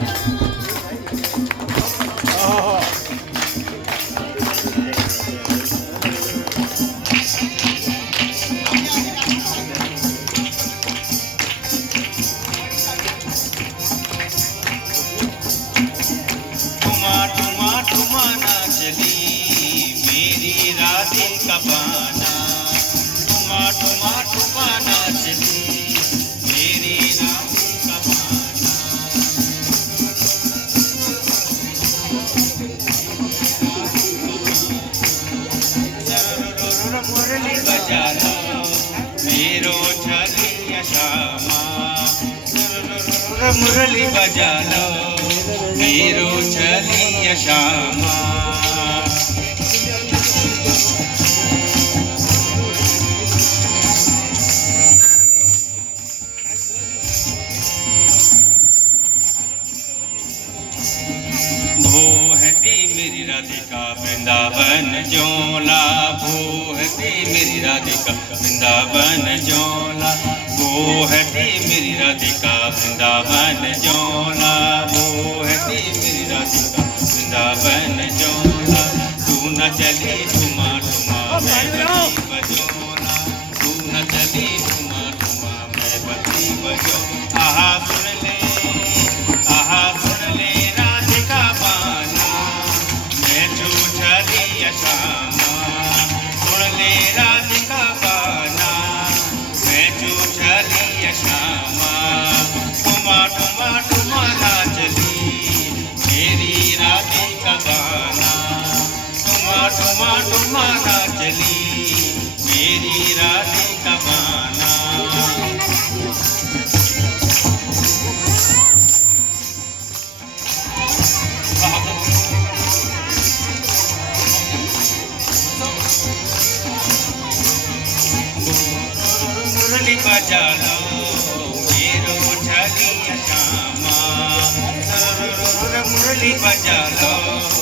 राधिका बाना ठुमा ठुमा ठुमा नाचती मेरी राधिका बाना मुरली बजा लो मेरो छलिया श्यामा मुरली बजा लो मेरो छलिया श्यामा भूहती मेरी राधिका वृंदावन जोला भूहती मेरी राधिका वृंदावन जोला भूहती मेरी राधिका वृंदावन जोला भूहती मेरी राधिका वृंदावन जोला तू न चली ठुमा ठुमा मैं बजी बजोला तू न चली ठुमा ठुमा मैं बजी बजो आहा सुन ले राधिका बाना मैं छलिया श्यामा सुन ले राधिका बाना मैं छलिया श्यामा ठुमा ठुमा ठुमा नाचली मेरी राधिका बाना ठुमा ठुमा ठुमा नाचली मेरी राधिका बाना मुरली बजा लो मेरो छलिया श्यामा मुरली बजा लो